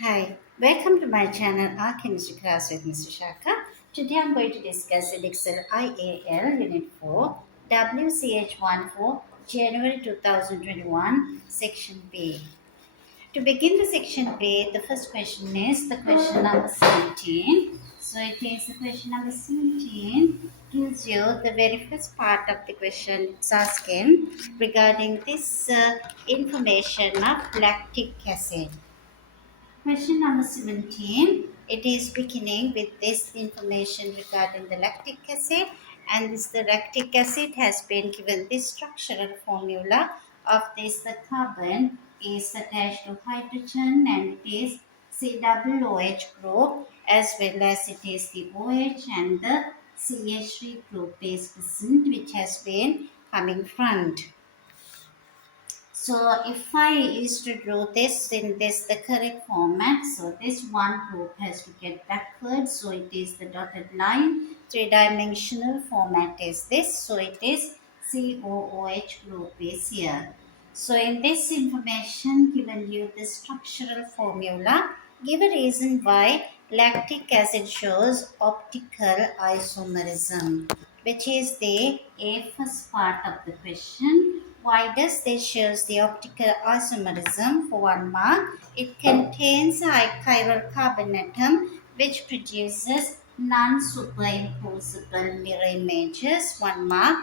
Hi, welcome to my channel, Our Chemistry Class with Mr. Shaka. Today I'm going to discuss Edexcel IAL Unit 4, WCH14, January 2021, Section B. To begin the Section B, the first question is the question number 17. So it is the question number 17 gives you the very first part of the question. It's asking regarding this information of lactic acid. Question number 17. It is beginning with this information regarding the lactic acid, and this the lactic acid has been given this structural formula of this the carbon is attached to hydrogen and it is COOH group, as well as it is the OH and the CH3 group is present, which has been coming front. So if I is to draw this in this the correct format, so this one group has to get backwards, so it is the dotted line. Three-dimensional format is this, so it is COOH group is here. So in this information given you the structural formula, give a reason why lactic acid shows optical isomerism, which is the first part of the question. Why does this shows the optical isomerism? For 1 mark, it contains a chiral carbon atom which produces non-superimposable mirror images. 1 mark.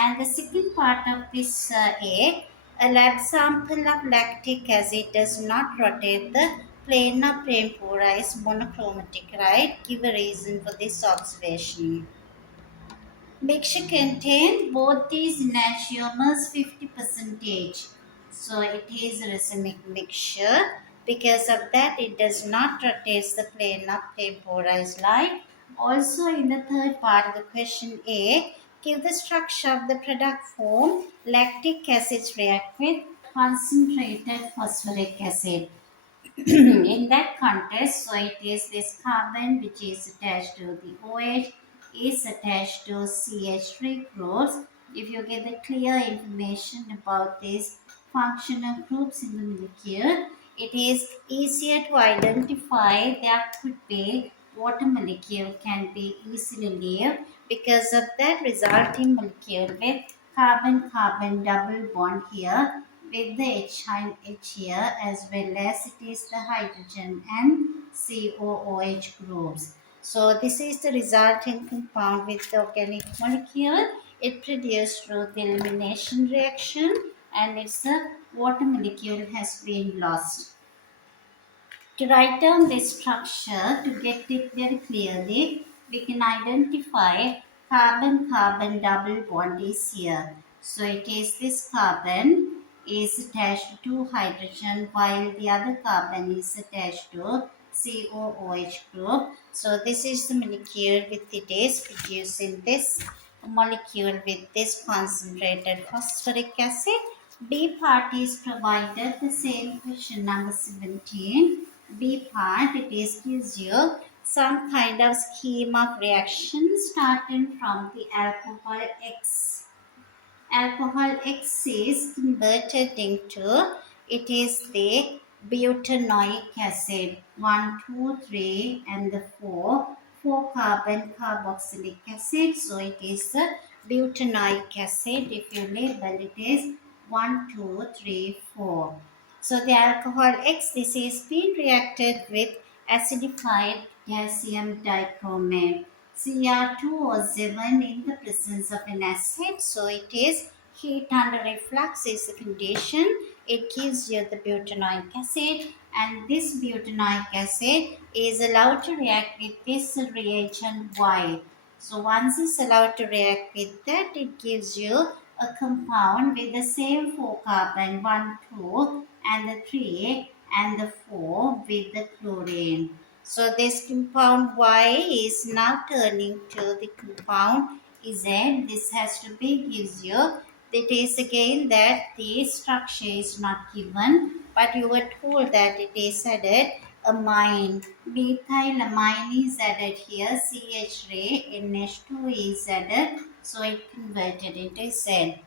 And the second part of this a lab sample of lactic acid does not rotate the plane of plane polarized monochromatic, right? Give a reason for this observation. Mixture contains both these enantiomers 50 percentage. So it is a racemic mixture. Because of that, it does not rotate the plane of plane polarized light. Also, in the third part of the question A, give the structure of the product form. Lactic acids react with concentrated phosphoric acid. In that context, so it is this carbon which is attached to the OH is attached to CH3 groups. If you get the clear information about these functional groups in the molecule, it is easier to identify. There could be water molecule can be easily leave because of that resulting molecule with carbon-carbon double bond here with the H here, as well as it is the hydrogen and COOH groups. So this is the resulting compound with the organic molecule. It produced through the elimination reaction, and its water molecule has been lost. To write down this structure, to get it very clearly, we can identify carbon-carbon double bond is here. So it is this carbon is attached to hydrogen while the other carbon is attached to COOH group. So this is the molecule with it is producing this molecule with this concentrated phosphoric acid. B part is provided the same question number 17. B part, it is gives you some kind of scheme of reaction starting from the alcohol X. Alcohol X is converted into, it is the butanoic acid. 1, 2, 3 and the 4. 4 carbon carboxylic acid. So it is the butanoic acid. If you label it is 1, 2, 3, 4. So the alcohol X, this is being reacted with acidified calcium dichromate. Cr2O7 in the presence of an acid. So it is heat under reflux is the condition. It gives you the butanoic acid, and this butanoic acid is allowed to react with this reagent Y. So once it's allowed to react with that, it gives you a compound with the same 4 carbon, 1, 2 and the 3 and the 4 with the chlorine. So this compound Y is now turning to the compound Z. This has to be gives you. It is again that the structure is not given, but you were told that it is added amine. Methylamine is added here. CH3 NH2 is added, so it converted into Z.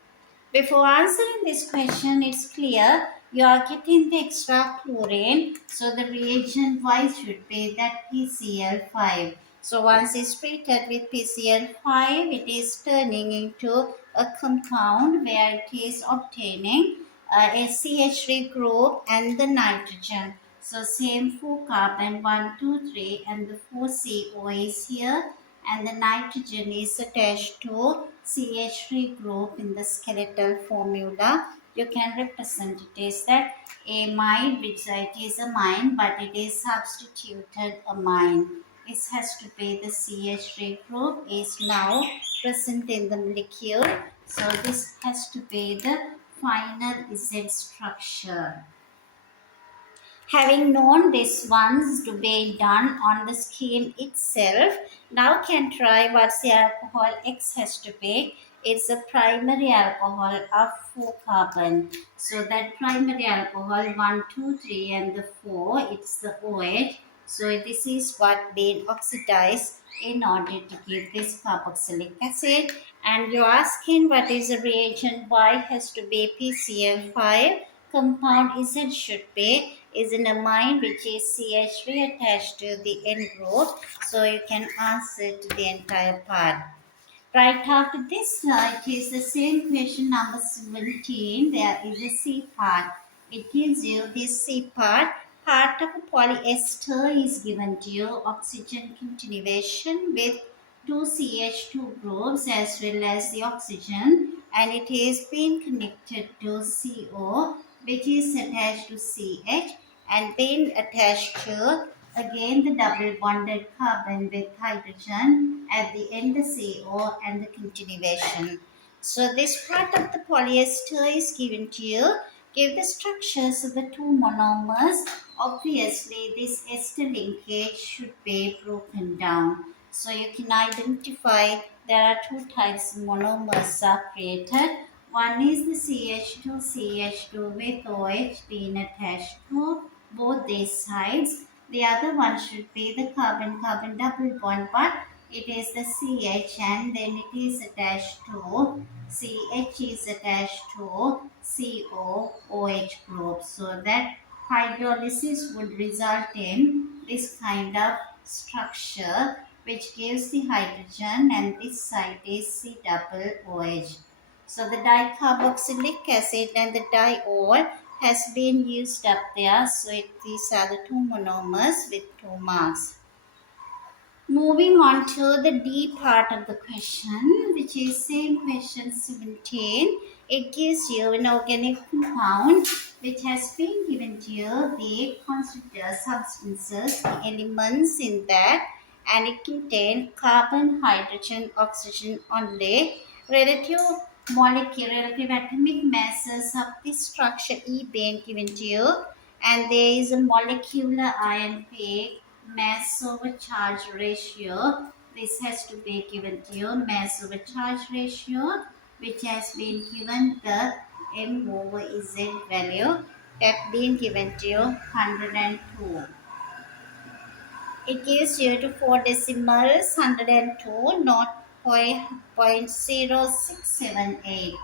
Before answering this question, it's clear you are getting the extra chlorine, so the reagent Y should be that PCl5. So once it's treated with PCl5, it is turning into a compound where it is obtaining a CH3 group and the nitrogen. So same 4 carbon 1, 2, 3 and the 4 CO is here, and the nitrogen is attached to CH3 group in the skeletal formula. You can represent it as that amide, which it is amine, but it is substituted amine. It has to be the CH3 group is now present in the molecule. So this has to be the final Z structure. Having known this once to be done on the scheme itself, now can try what the alcohol X has to be. It's a primary alcohol of 4 carbon. So that primary alcohol 1, 2, 3 and the 4, it's the OH. So this is what being oxidized in order to give this carboxylic acid. And you're asking what is the reagent Y has to be PCl5. Compound Z should be is an amine which is CH3 attached to the end group. So you can answer to the entire part. Right after this, it is the same question number 17. There is a C part. It gives you this C part. Part of a polyester is given to you. Oxygen continuation with two CH2 groups as well as the oxygen, and it is being connected to CO, which is attached to CH and being attached to again the double bonded carbon with hydrogen at the end the CO and the continuation. So this part of the polyester is given to you. Give the structures of the two monomers. Obviously this ester linkage should be broken down. So you can identify there are two types of monomers are created. One is the CH2 with OH being attached to both these sides. The other one should be the carbon-carbon double bond, but it is the CH and then it is attached to CH is attached to COOH group. So that hydrolysis would result in this kind of structure which gives the hydrogen, and this side is C double OH. So the dicarboxylic acid and the diol has been used up there. So these are the two monomers with 2 marks. Moving on to the D part of the question, which is same question 17. It gives you an organic compound which has been given to you the constituent substances, the elements in that, and it contains carbon, hydrogen, oxygen only. Relative atomic masses of this structure E being given to you, and there is a molecular ion pair mass over charge ratio. This has to be given to you, mass over charge ratio, which has been given the M over Z value that been given to you 102. It gives you to 4 decimals 102, not 0.0678.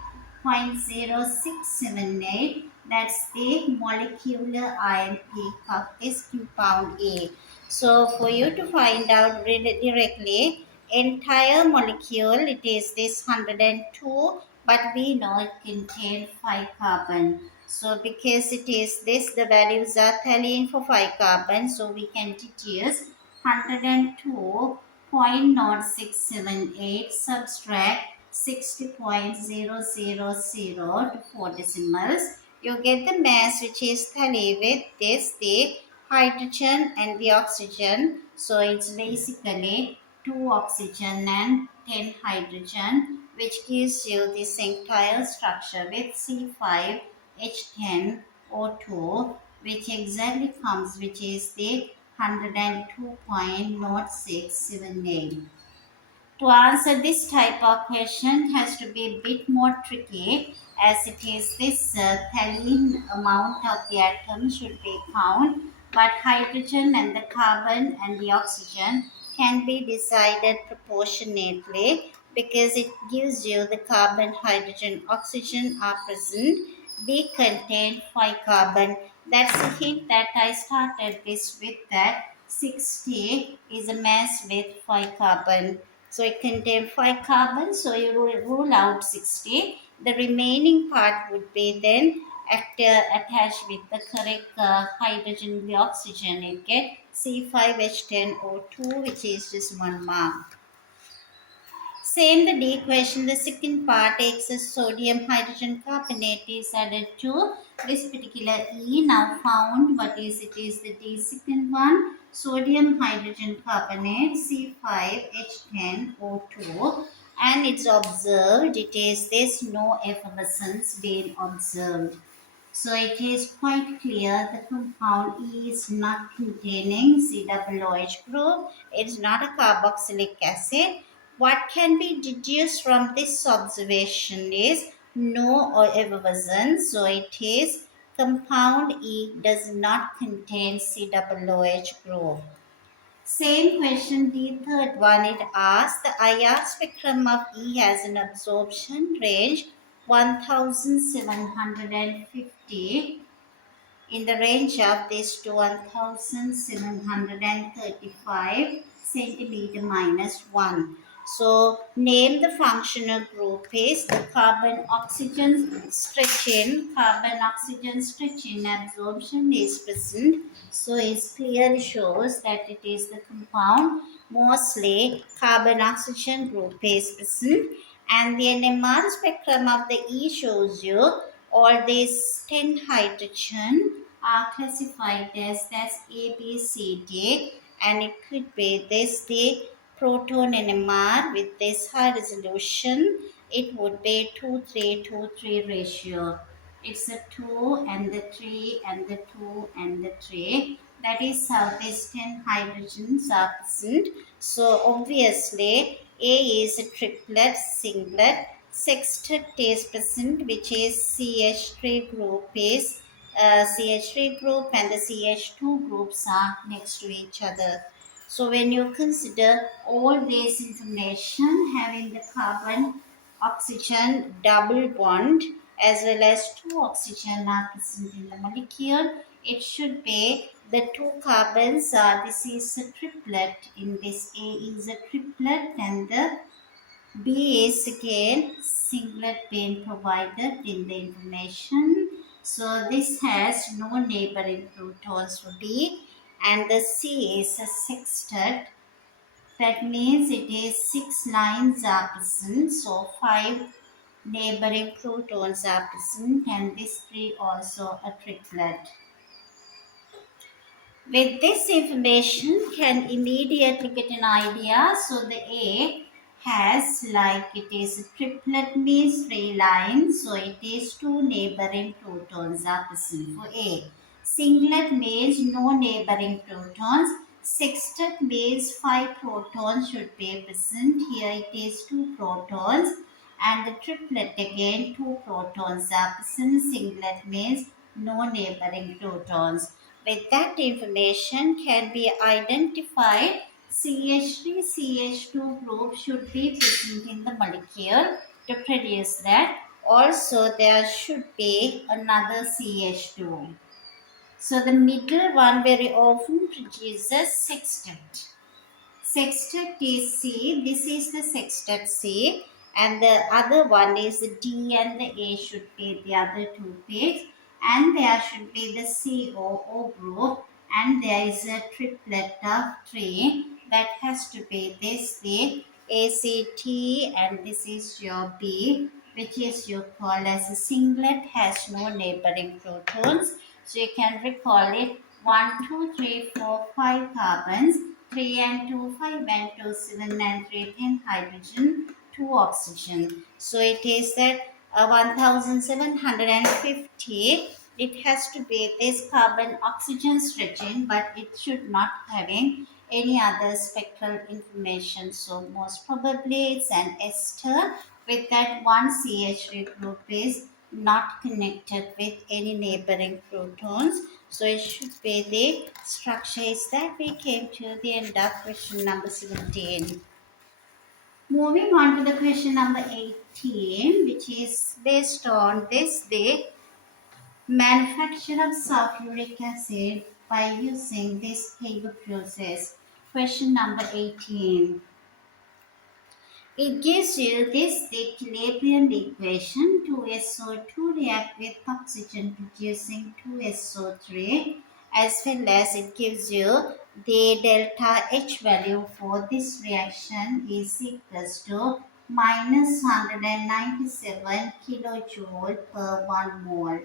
0.0678, that's the molecular ion peak of this compound A. So for you to find out directly entire molecule, it is this 102, but we know it contains 5 carbon. So because it is this, the values are tallying for 5 carbon, so we can deduce 102.0678 subtract 60.000 to 4 decimals. You get the mass which is tally with this, the hydrogen and the oxygen. So it's basically 2 oxygen and 10 hydrogen, which gives you this entire structure with C5H10O2, which exactly comes, which is the 102.0678. To answer this type of question has to be a bit more tricky, as it is this thalline amount of the atom should be found, but hydrogen and the carbon and the oxygen can be decided proportionately because it gives you the carbon, hydrogen, oxygen are present B contain 5 carbon. That's a hint that I started this with, that 60 is a mass with 5 carbon. So it contains 5 carbon, so you rule out 60. The remaining part would be then attached with the correct hydrogen, the oxygen. You get C5H10O2, which is just 1 mark. Same the D question, the second part takes a sodium hydrogen carbonate is added to this particular E. Now found what is it, is the D second one, sodium hydrogen carbonate C5H10O2, and it's observed, it is this no effervescence being observed. So it is quite clear the compound E is not containing COOH group. It is not a carboxylic acid. What can be deduced from this observation is no effervescence. So it is compound E does not contain COOH group. Same question, the third one, it asks the IR spectrum of E has an absorption range 1750 in the range of this to 1735 centimeter minus 1. So name the functional group is the carbon oxygen stretching absorption is present. So it clearly shows that it is the compound mostly carbon oxygen group is present, and the NMR spectrum of the E shows you all these 10 hydrogen are classified as A, B, C, D, and it could be this the proton NMR with this high resolution. It would be 2:3:2:3 ratio. It's a 2 and the 3 and the 2 and the 3. That is how these 10 hydrogens are present. So obviously A is a triplet, singlet, sextet is present, which is CH3 group is CH3 group, and the CH2 groups are next to each other. So when you consider all this information having the carbon oxygen double bond as well as 2 oxygen are present in the molecule, it should be the 2 carbons are, this is a triplet, in this A is a triplet, and the B is again singlet being provided in the information. So this has no neighboring protons for B, and the C is a sextet. That means it is 6 lines are present. So 5 neighboring protons are present, and this 3 also a triplet. With this information can immediately get an idea. So the A has, like, it is a triplet means 3 lines, so it is 2 neighboring protons are present for A. Singlet means no neighboring protons. Sextet means 5 protons should be present. Here it is 2 protons, and the triplet again 2 protons are present. Singlet means no neighboring protons. With that information can be identified, CH3 CH2 group should be present in the molecule to produce that. Also there should be another CH2. So the middle one very often produces sextet. Sextet is C. This is the sextet C, and the other one is the D and the A should be the other 2 peaks, and there should be the COO group, and there is a triplet of 3 that has to be this the ACT, and this is your B, which is you call as a singlet, has no neighboring protons. So you can recall it 1, 2, 3, 4, 5 carbons, 3 and 2, 5 and 2, 7 and 3, 10 hydrogen, 2 oxygen. So it is that 1750. It has to be this carbon oxygen stretching, but it should not having any other spectral information. So most probably it's an ester with that one CH3 group is not connected with any neighboring protons. So it should be the structure. Is that we came to the end of question number 17. Moving on to the question number 18, which is based on this day. Manufacture of sulfuric acid by using this table process. Question number 18. It gives you this equilibrium equation. 2SO2 react with oxygen producing 2SO3, as well as it gives you the delta H value for this reaction is equals to minus 197 kilojoule per 1 mole.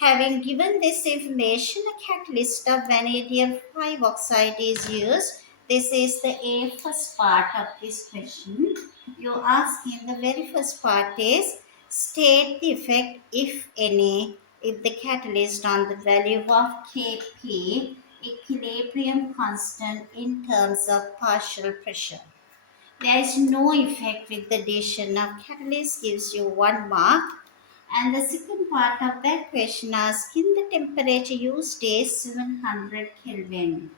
Having given this information, a catalyst of vanadium 5 oxide is used. This is the A first part of this question. You ask in the very first part is state the effect, if any, if the catalyst on the value of Kp equilibrium constant in terms of partial pressure. There is no effect with the addition of catalyst, gives you 1 mark. And the second part of that question asks, in the temperature used is 700 Kelvin.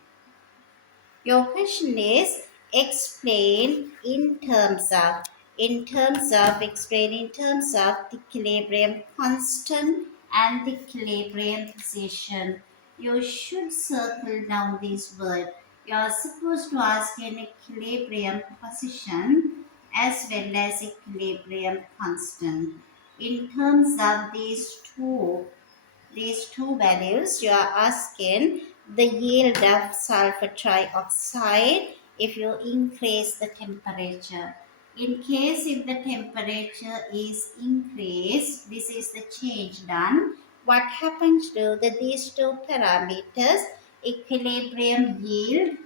Your question is explain in terms of the equilibrium constant and the equilibrium position. You should circle down this word. You are supposed to ask an equilibrium position as well as equilibrium constant. In terms of these two values, you are asking the yield of sulfur trioxide if you increase the temperature. In case if the temperature is increased, this is the change done. What happens to these two parameters? Equilibrium yield,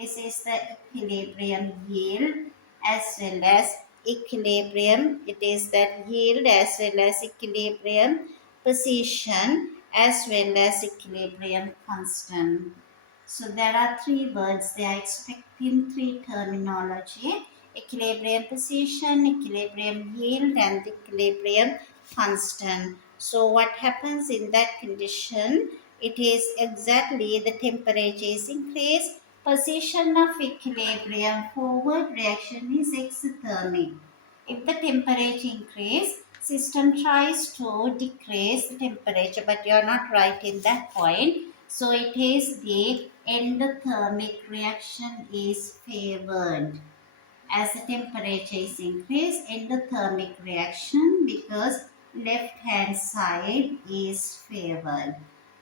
this is the equilibrium yield, as well as equilibrium, it is that yield as well as equilibrium position as well as equilibrium constant. So there are three words, they are expecting three terminology: equilibrium position, equilibrium yield and equilibrium constant. So what happens in that condition? It is exactly the temperature is increased, position of equilibrium, forward reaction is exothermic. If the temperature increase, system tries to decrease the temperature, but you are not right in that point. So it is the endothermic reaction is favored. As the temperature is increased, endothermic reaction, because left hand side is favored.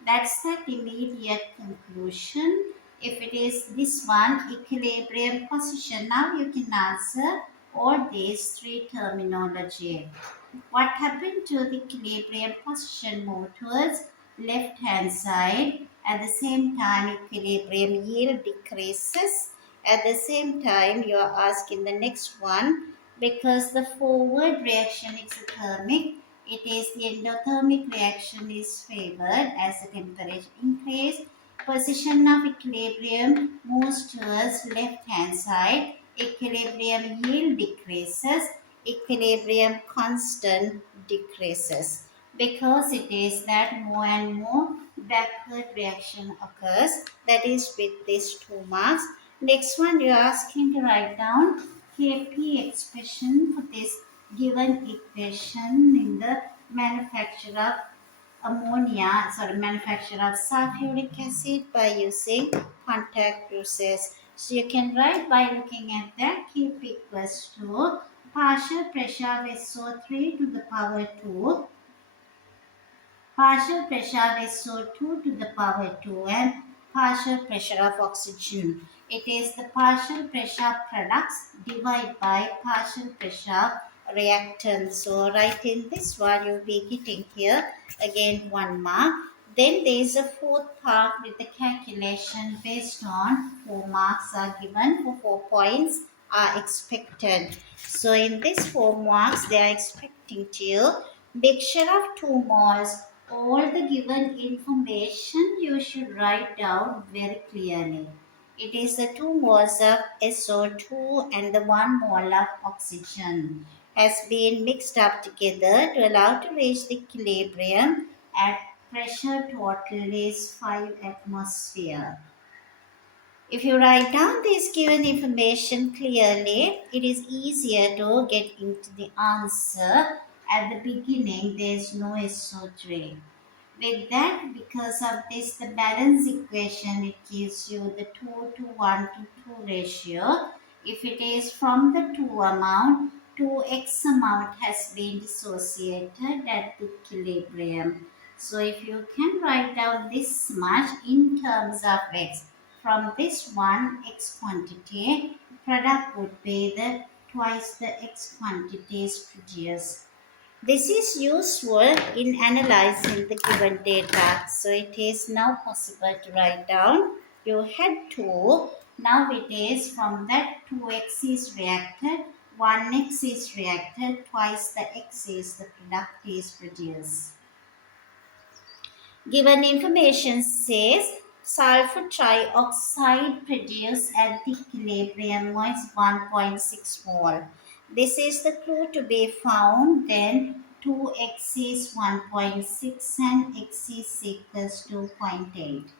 That's the immediate conclusion. If it is this one, equilibrium position, now you can answer all these three terminology. What happened to the equilibrium position? Move towards left hand side. At the same time, equilibrium yield decreases. At the same time, you are asked in the next one, because the forward reaction is exothermic, it is the endothermic reaction is favored as the temperature increase. Position of equilibrium moves towards left hand side. Equilibrium yield decreases. Equilibrium constant decreases, because it is that more and more backward reaction occurs. That is with these 2 marks. Next one, you are asking to write down Kp expression for this given equation in the manufacture of sulfuric acid by using contact process. So you can write by looking at that. Kp equals to partial pressure of SO3 to the power 2, partial pressure of SO2 to the power 2, and partial pressure of oxygen. It is the partial pressure of products divided by partial pressure of reactants. So write in this one, you'll be getting here again 1 mark. Then there is a fourth part with the calculation based on 4 marks are given, for 4 points are expected. So in this 4 marks, they are expecting to mixture of 2 moles. All the given information you should write down very clearly. It is the 2 moles of SO2 and the 1 mole of oxygen has been mixed up together to allow to reach the equilibrium at pressure total is 5 atmosphere. If you write down this given information clearly, it is easier to get into the answer. At the beginning, there is no SO3. With that, because of this, the balance equation, it gives you the 2 to 1 to 2 ratio. If it is from the 2 amount, 2x amount has been dissociated at the equilibrium. So if you can write down this much in terms of x, from this one x quantity, product would be the twice the x quantities produced. This is useful in analyzing the given data. So it is now possible to write down you had 2. Now it is from that 2x is reacted, 1x is reacted, twice the x is the product is produced. Given information says sulfur trioxide produced at the equilibrium is 1.6 mole. This is the clue to be found. Then 2x is 1.6 and x is equals to 0.8.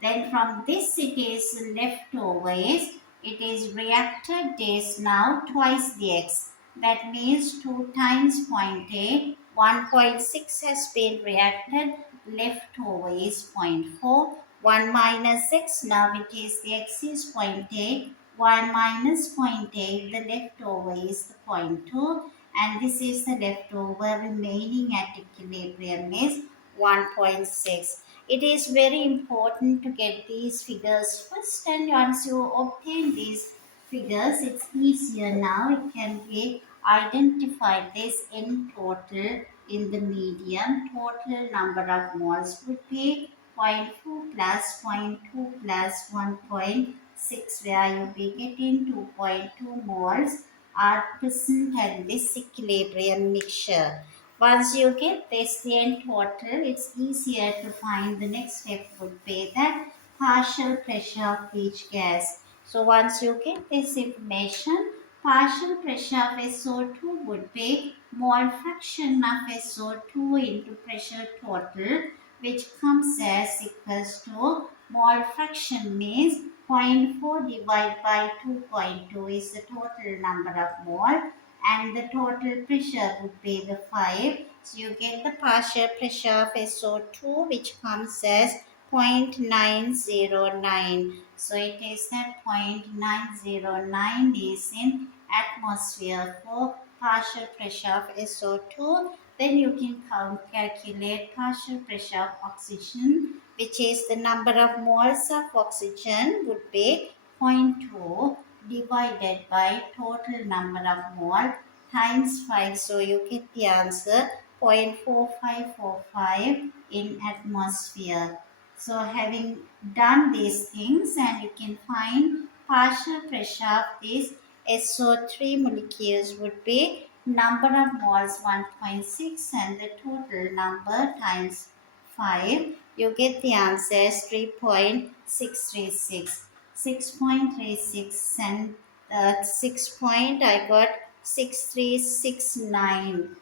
Then from this it is leftovers. It is reacted is now twice the x. That means 2 times 0.8. 1.6 has been reacted. Leftover is 0.4. 1 minus x. Now it is the x is 0.8. 1 minus 0.8. The leftover is the 0.2. And this is the leftover remaining at equilibrium is 1.6. It is very important to get these figures first, and once you obtain these figures, it's easier now. It can be identified this in total in the medium. Total number of moles would be zero point 0.4 plus 0.2 plus 1.6, where you'll be getting 2.2 moles are present at this equilibrium mixture. Once you get this in total, it's easier to find. The next step would be that partial pressure of each gas. So once you get this information, partial pressure of SO2 would be mole fraction of SO2 into pressure total, which comes as equals to mole fraction means 0.4 divided by 2.2 is the total number of mole, and the total pressure would be the 5. So you get the partial pressure of SO2, which comes as 0.909. So it is that 0.909 is in atmosphere for partial pressure of SO2. Then you can calculate partial pressure of oxygen, which is the number of moles of oxygen would be zero point 0.2 divided by total number of mole times 5. So you get the answer 0.4545 in atmosphere. So having done these things, and you can find partial pressure of these SO3 molecules would be number of moles 1.6 and the total number times 5. You get the answer as 3.636. 6.36 and 6 point I got 6369.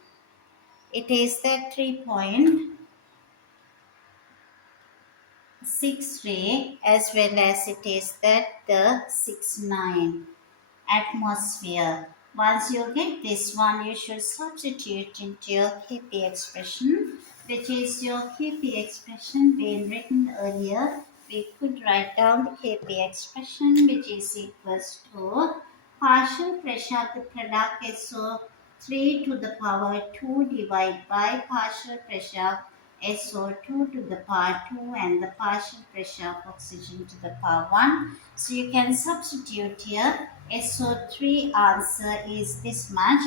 It is that 3.63 as well as it is that the 69 atmosphere. Once you get this one, you should substitute into your Kp expression, which is your Kp expression being written earlier. We could write down the Kp expression, which is equals to partial pressure of the product is so 3 to the power 2 divided by partial pressure SO2 to the power 2 and the partial pressure of oxygen to the power 1. So you can substitute here. SO3 answer is this much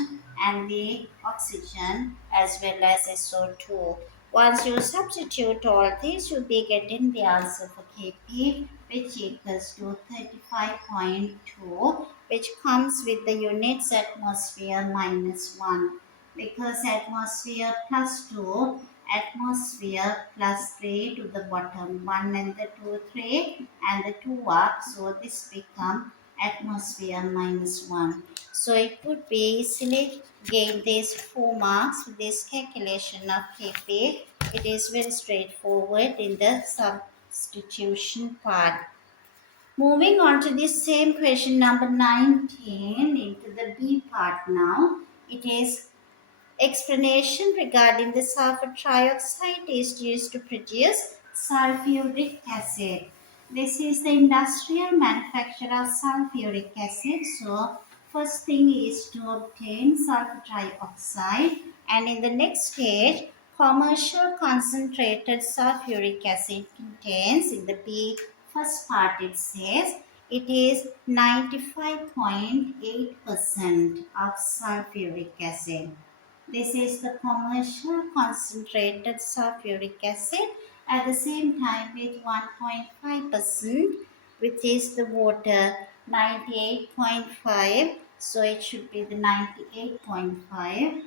and the oxygen as well as SO2. Once you substitute all these, you'll be getting the answer for Kp, which equals to 35.2, which comes with the units atmosphere minus 1, because atmosphere plus 2, atmosphere plus 3 to the bottom, 1 and the 2 3 and the 2 up, so this become atmosphere minus 1. So it would be easily gain these 4 marks with this calculation of Kp. It is very straightforward in the substitution part. Moving on to this same question number 19 into the B part now. It is Explanation regarding the sulfur trioxide is used to produce sulfuric acid. This is the industrial manufacture of sulfuric acid. So, first thing is to obtain sulfur trioxide, and in the next stage, commercial concentrated sulfuric acid contains, in the B first part it says, it is 95.8% of sulfuric acid. This is the commercial concentrated sulfuric acid, at the same time with 1.5%, which is the water 98.5. So it should be the 98.5,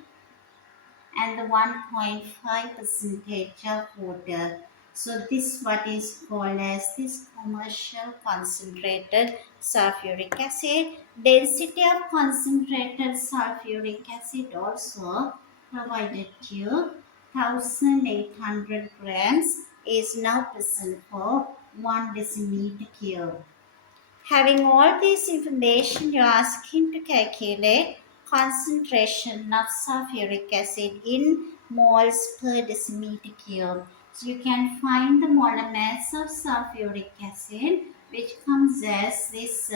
and the 1.5 percentage of water. So this what is called as this commercial concentrated sulfuric acid. Density of concentrated sulfuric acid also provided to you. 1800 grams is now present for 1 decimeter cube. Having all this information, you are asking to calculate concentration of sulfuric acid in moles per decimeter cube. So you can find the molar mass of sulfuric acid, which comes as this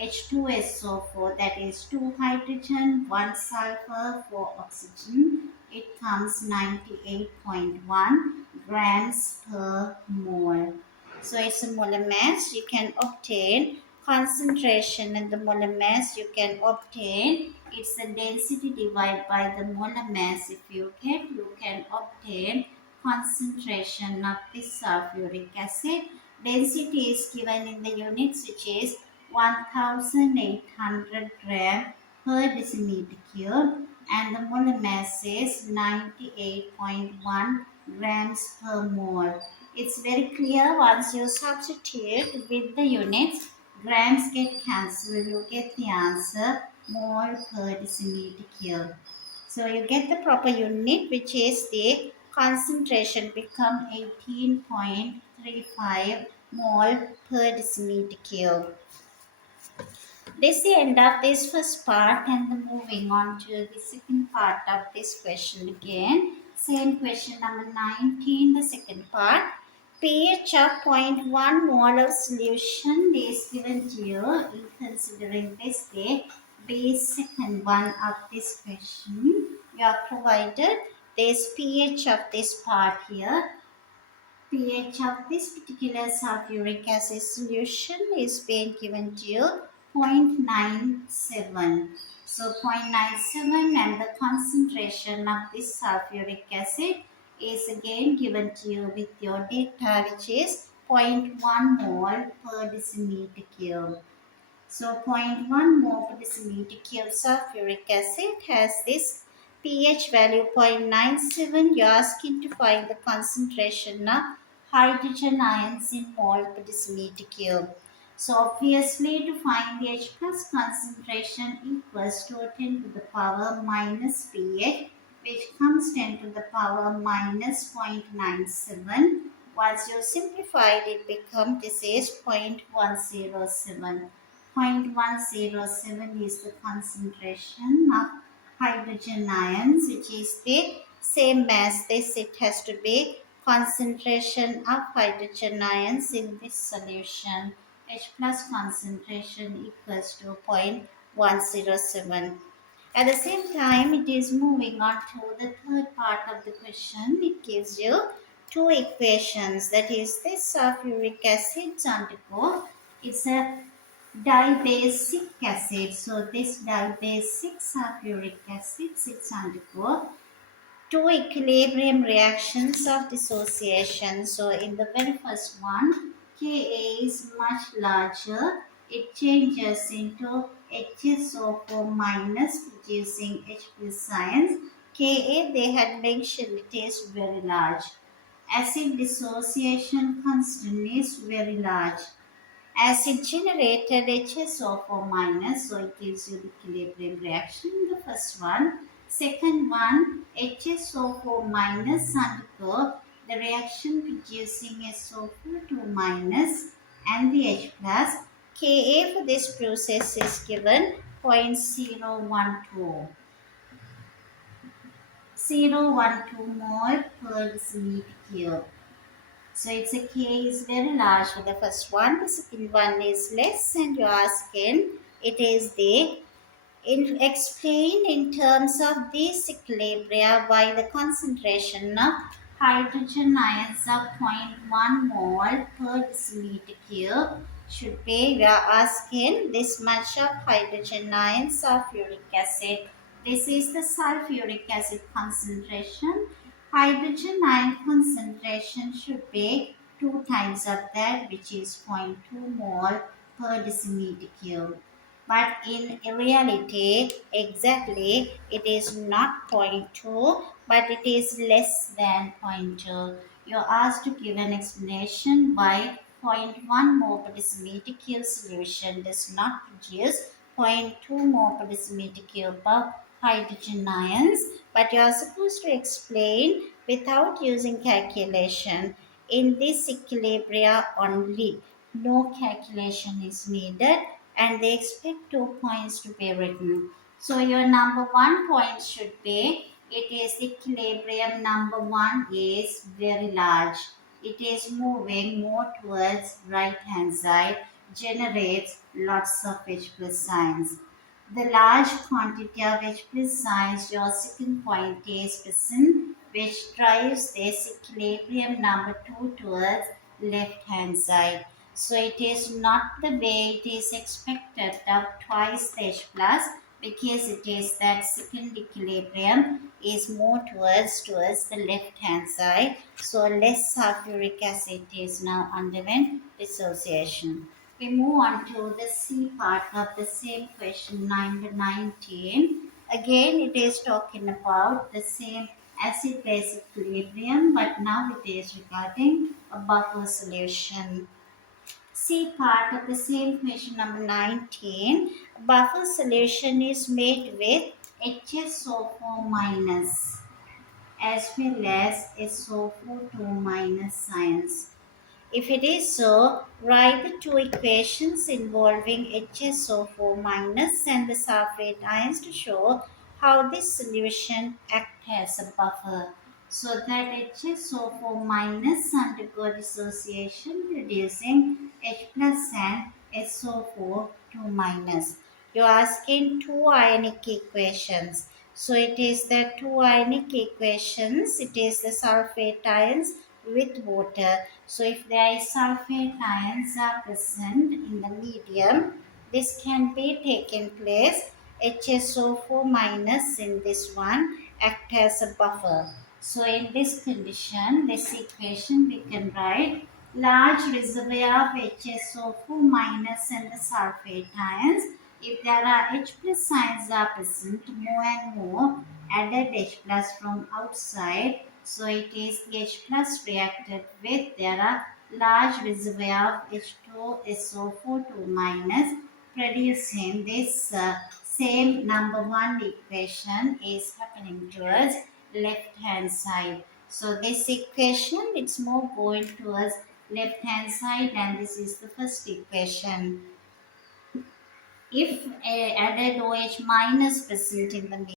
H2SO4, that is 2 hydrogen, 1 sulfur, 4 oxygen. It comes 98.1 grams per mole. So it's a molar mass. You can obtain concentration, and the molar mass you can obtain. It's the density divided by the molar mass. If you get, you can obtain concentration of this sulfuric acid. Density is given in the units, which is 1800 gram per decimeter cube, and the molar mass is 98.1 grams per mole. It's very clear. Once you substitute with the units, grams get cancelled, you get the answer mole per decimeter cube. So you get the proper unit, which is the concentration become 18.35 mole per decimeter cube. This is the end of this first part, and then moving on to the second part of this question again. Same question number 19, the second part. pH of 0.1 mole of solution is given to you. In considering this, the second one of this question, you are provided this pH of this part here. pH of this particular sulfuric acid solution is being given to you 0.97. So 0.97, and the concentration of this sulfuric acid is again given to you with your data, which is 0.1 mole per decimeter cube. So 0.1 mole per decimeter cube sulfuric acid has this pH value 0.97. You are asking to find the concentration of hydrogen ions in mole per decimeter cube. So obviously, to find the H plus concentration equals to 10 to the power minus pH, which comes 10 to the power minus 0.97. Once you simplify it, becomes this is 0.107. 0.107 is the concentration of hydrogen ions, which is the same as this. It has to be concentration of hydrogen ions in this solution. H plus concentration equals to 0.107. At the same time, it is moving on to the third part of the question. It gives you two equations, that is this sulfuric acid undergo, it's a dibasic acid. So this dibasic sulfuric acid, it's undergo two equilibrium reactions of dissociation. So in the very first one, Ka is much larger. It changes into HSO4 minus, producing H plus ions. Ka, they had mentioned it is very large. Acid dissociation constant is very large. Acid generated HSO4 minus, so it gives you the equilibrium reaction in the first one. Second one, HSO4 minus undergo the reaction producing SO4 minus and the H plus. Ka for this process is given 0.012. 0.012 mole per deciliter cube. So it's a K is very large for the first one, the second one is less, and you're asking it is the explain in terms of this equilibria why the concentration of hydrogen ions of zero point 0.1 mole per deciliter cube should be. We are asking this much of hydrogen ions of uric acid. This is the sulfuric acid concentration. Hydrogen ion concentration should be 2 times of that, which is zero point 0.2 mole per decimeter cube. But in reality, exactly, it is not zero point 0.2, but it is less than zero point 0.2. You're asked to give an explanation why zero point 0.1 mole per decimeter cube solution does not produce zero point 0.2 mole per decimeter cube of hydrogen ions, but you are supposed to explain without using calculation. In this equilibria only, no calculation is needed, and they expect 2 points to be written. So your number 1 point should be, it is equilibrium number 1 is very large. It is moving more towards right hand side, generates lots of H plus signs. The large quantity of H plus signs, your second point is present, which drives this equilibrium number 2 towards left hand side. So it is not the way it is expected of twice the H plus, because it is that second equilibrium is more towards the left hand side. So less sulfuric acid is now underwent dissociation. We move on to the C part of the same question number 19. Again, it is talking about the same acid base equilibrium, but now it is regarding a buffer solution. C part of the same question number 19. Buffer solution is made with HSO4 minus as well as SO4 minus science. If it is so, write the two equations involving HSO4 minus and the sulfate ions to show how this solution acts as a buffer. So that HSO4 minus undergo dissociation reducing H plus and SO4 to minus. You are asking two ionic equations. So it is the two ionic equations. It is the sulfate ions with water. So if there is sulfate ions are present in the medium, this can be taken place. HSO4 minus in this one act as a buffer. So in this condition, this equation we can write large reservoir of HSO4 minus and the sulfate ions. If there are H plus ions are present, more and more added H plus from outside. So it is the H plus reacted with, there are large reservoir of H2SO4 minus, producing this same number 1 equation is happening towards left hand side. So this equation, it's more going towards left hand side, and this is the first equation. If added OH minus present in the